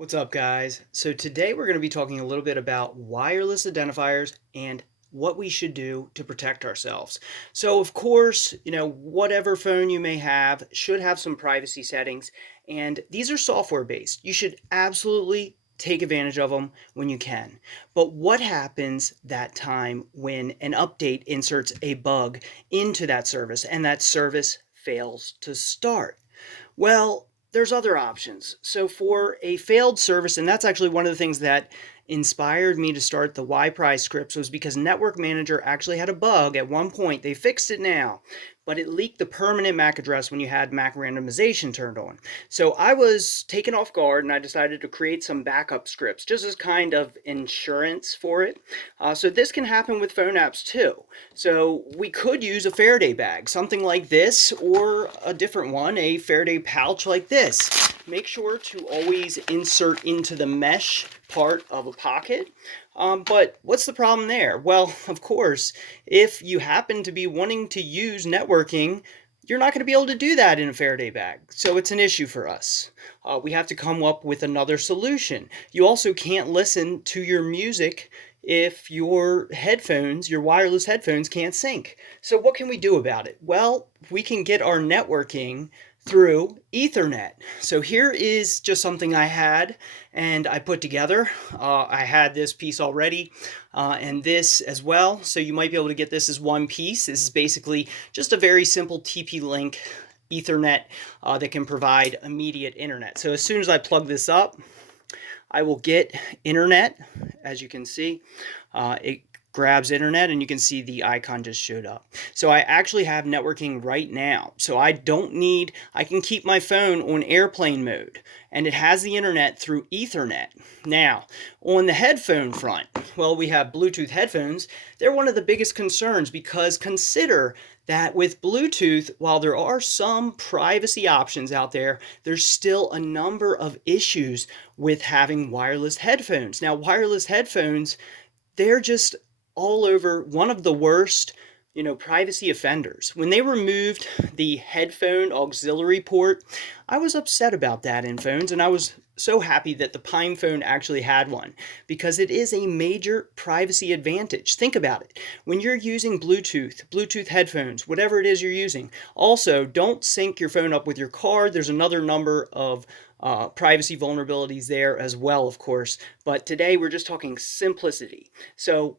What's up, guys? So today we're going to be talking a little bit about wireless identifiers and what we should do to protect ourselves. So, of course, whatever phone you may have should have some privacy settings, and these are software based. You should absolutely take advantage of them when you can. But what happens that time when an update inserts a bug into that service and that service fails to start? Well, there's other options. So for a failed service, and that's actually one of the things that inspired me to start the Wi-Fi scripts, was because Network Manager actually had a bug at one point. They fixed it now, but it leaked the permanent MAC address when you had MAC randomization turned on. So I was taken off guard and I decided to create some backup scripts just as kind of insurance for it. So this can happen with phone apps too. So we could use a Faraday bag, something like this, or a different one, a Faraday pouch like this. Make sure to always insert into the mesh part of a pocket. But what's the problem there? Well, of course, if you happen to be wanting to use networking, you're not going to be able to do that in a Faraday bag. So it's an issue for us. We have to come up with another solution. You also can't listen to your music if your headphones, your wireless headphones, can't sync. So what can we do about it? Well, we can get our networking through Ethernet. So here is just something I had and I put together. I had this piece already and this as well. So you might be able to get this as one piece. This is basically just a very simple TP-Link Ethernet that can provide immediate internet. So as soon as I plug this up, I will get internet. As you can see, it grabs internet and you can see the icon just showed up. So I actually have networking right now. So I can keep my phone on airplane mode and it has the internet through Ethernet. Now, on the headphone front, well, we have Bluetooth headphones. They're one of the biggest concerns because consider that with Bluetooth, while there are some privacy options out there, there's still a number of issues with having wireless headphones. Now, wireless headphones, they're just all over one of the worst, privacy offenders. When they removed the headphone auxiliary port, I was upset about that in phones, and I was so happy that the Pine phone actually had one because it is a major privacy advantage. Think about it. When you're using Bluetooth headphones, whatever it is you're using, also don't sync your phone up with your car. There's another number of privacy vulnerabilities there as well, of course. But today we're just talking simplicity. So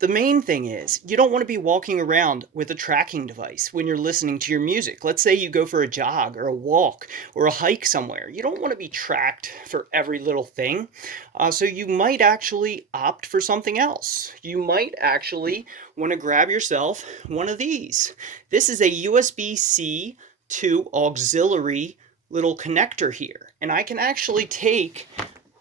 the main thing is you don't want to be walking around with a tracking device when you're listening to your music. Let's say you go for a jog or a walk or a hike somewhere. You don't want to be tracked for every little thing. So you might actually opt for something else. You might actually want to grab yourself one of these. This is a USB-C to auxiliary little connector here. And I can actually take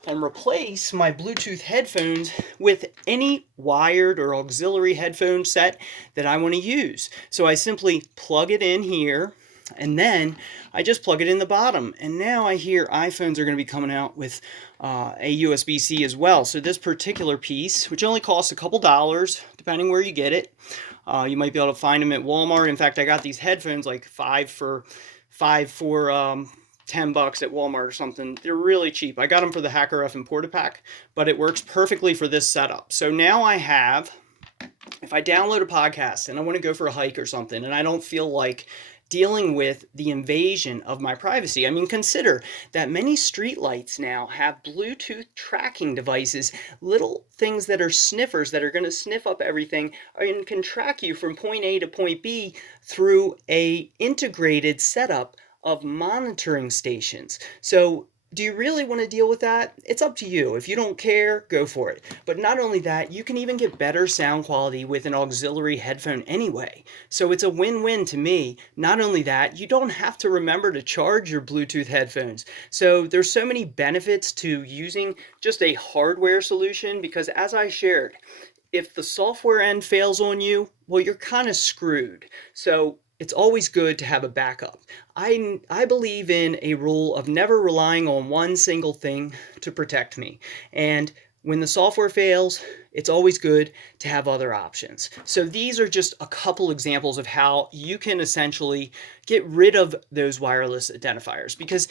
and replace my Bluetooth headphones with any wired or auxiliary headphone set that I want to use. So I simply plug it in here and then I just plug it in the bottom. And now I hear iPhones are going to be coming out with a USB-C as well. So this particular piece, which only costs a couple dollars, depending where you get it, you might be able to find them at Walmart. In fact, I got these headphones like five for $10 at Walmart or something. They're really cheap. I got them for the Hacker F Imported Pack, but it works perfectly for this setup. So now I have, if I download a podcast and I want to go for a hike or something and I don't feel like dealing with the invasion of my privacy. I mean, consider that many streetlights now have Bluetooth tracking devices, little things that are sniffers that are going to sniff up everything and can track you from point A to point B through a integrated setup of monitoring stations. So do you really want to deal with that? It's up to you. If you don't care, go for it. But not only that, you can even get better sound quality with an auxiliary headphone anyway. So it's a win-win to me. Not only that, you don't have to remember to charge your Bluetooth headphones. So there's so many benefits to using just a hardware solution because as I shared, if the software end fails on you, well, you're kind of screwed. So it's always good to have a backup. I believe in a rule of never relying on one single thing to protect me. And when the software fails, it's always good to have other options. So these are just a couple examples of how you can essentially get rid of those wireless identifiers because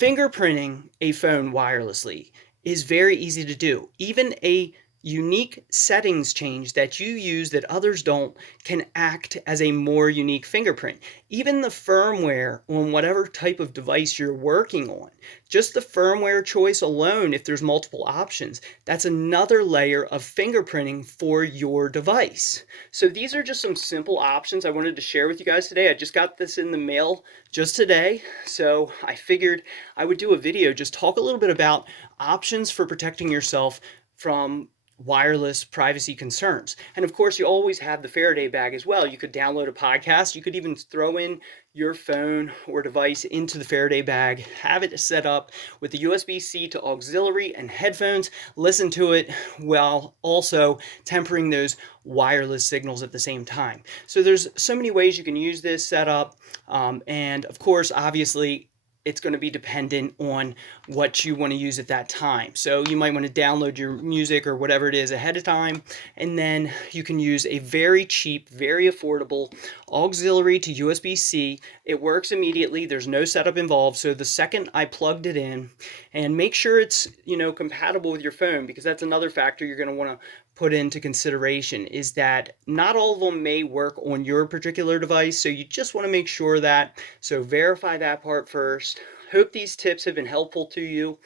Fingerprinting a phone wirelessly is very easy to do. Even a unique settings change that you use that others don't can act as a more unique fingerprint. Even the firmware on whatever type of device you're working on, just the firmware choice alone, if there's multiple options, that's another layer of fingerprinting for your device. So these are just some simple options I wanted to share with you guys today. I just got this in the mail just today, so I figured I would do a video, just talk a little bit about options for protecting yourself from wireless privacy concerns. And of course, you always have the Faraday bag as well. You could download a podcast. You could even throw in your phone or device into the Faraday bag, have it set up with the USB-C to auxiliary and headphones, listen to it while also tempering those wireless signals at the same time. So there's so many ways you can use this setup. And of course, obviously, it's going to be dependent on what you want to use at that time. So you might want to download your music or whatever it is ahead of time, and then you can use a very cheap, very affordable auxiliary to USB-C. It works immediately. There's no setup involved. So the second I plugged it in, and make sure it's, compatible with your phone, because that's another factor you're going to want to put into consideration, is that not all of them may work on your particular device. So you just want to make sure that, so verify that part first. Hope these tips have been helpful to you.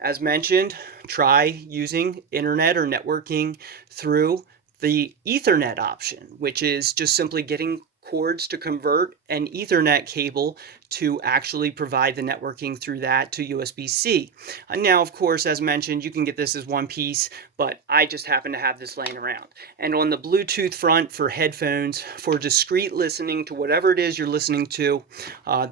As mentioned, try using internet or networking through the Ethernet option, which is just simply getting cords to convert an Ethernet cable to actually provide the networking through that to USB-C. Now, of course, as mentioned, you can get this as one piece, but I just happen to have this laying around. And on the Bluetooth front for headphones, for discrete listening to whatever it is you're listening to,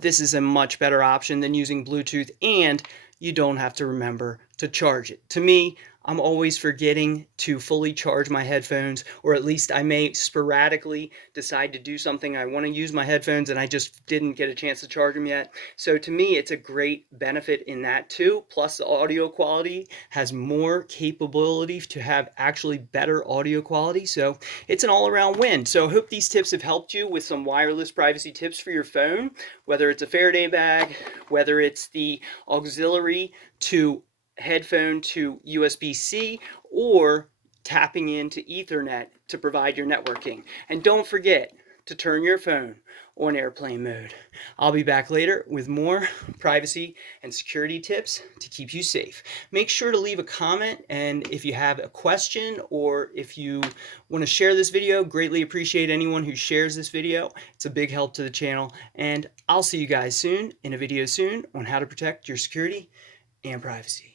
this is a much better option than using Bluetooth, and you don't have to remember to charge it. To me, I'm always forgetting to fully charge my headphones, or at least I may sporadically decide to do something. I want to use my headphones and I just didn't get a chance to charge them yet. So to me, it's a great benefit in that too. Plus the audio quality has more capability to have actually better audio quality. So it's an all-around win. So I hope these tips have helped you with some wireless privacy tips for your phone, whether it's a Faraday bag, whether it's the auxiliary to headphone to USB-C, or tapping into Ethernet to provide your networking. And don't forget to turn your phone on airplane mode. I'll be back later with more privacy and security tips to keep you safe. Make sure to leave a comment, and if you have a question or if you want to share this video, greatly appreciate anyone who shares this video. It's a big help to the channel, and I'll see you guys soon in a video soon on how to protect your security and privacy.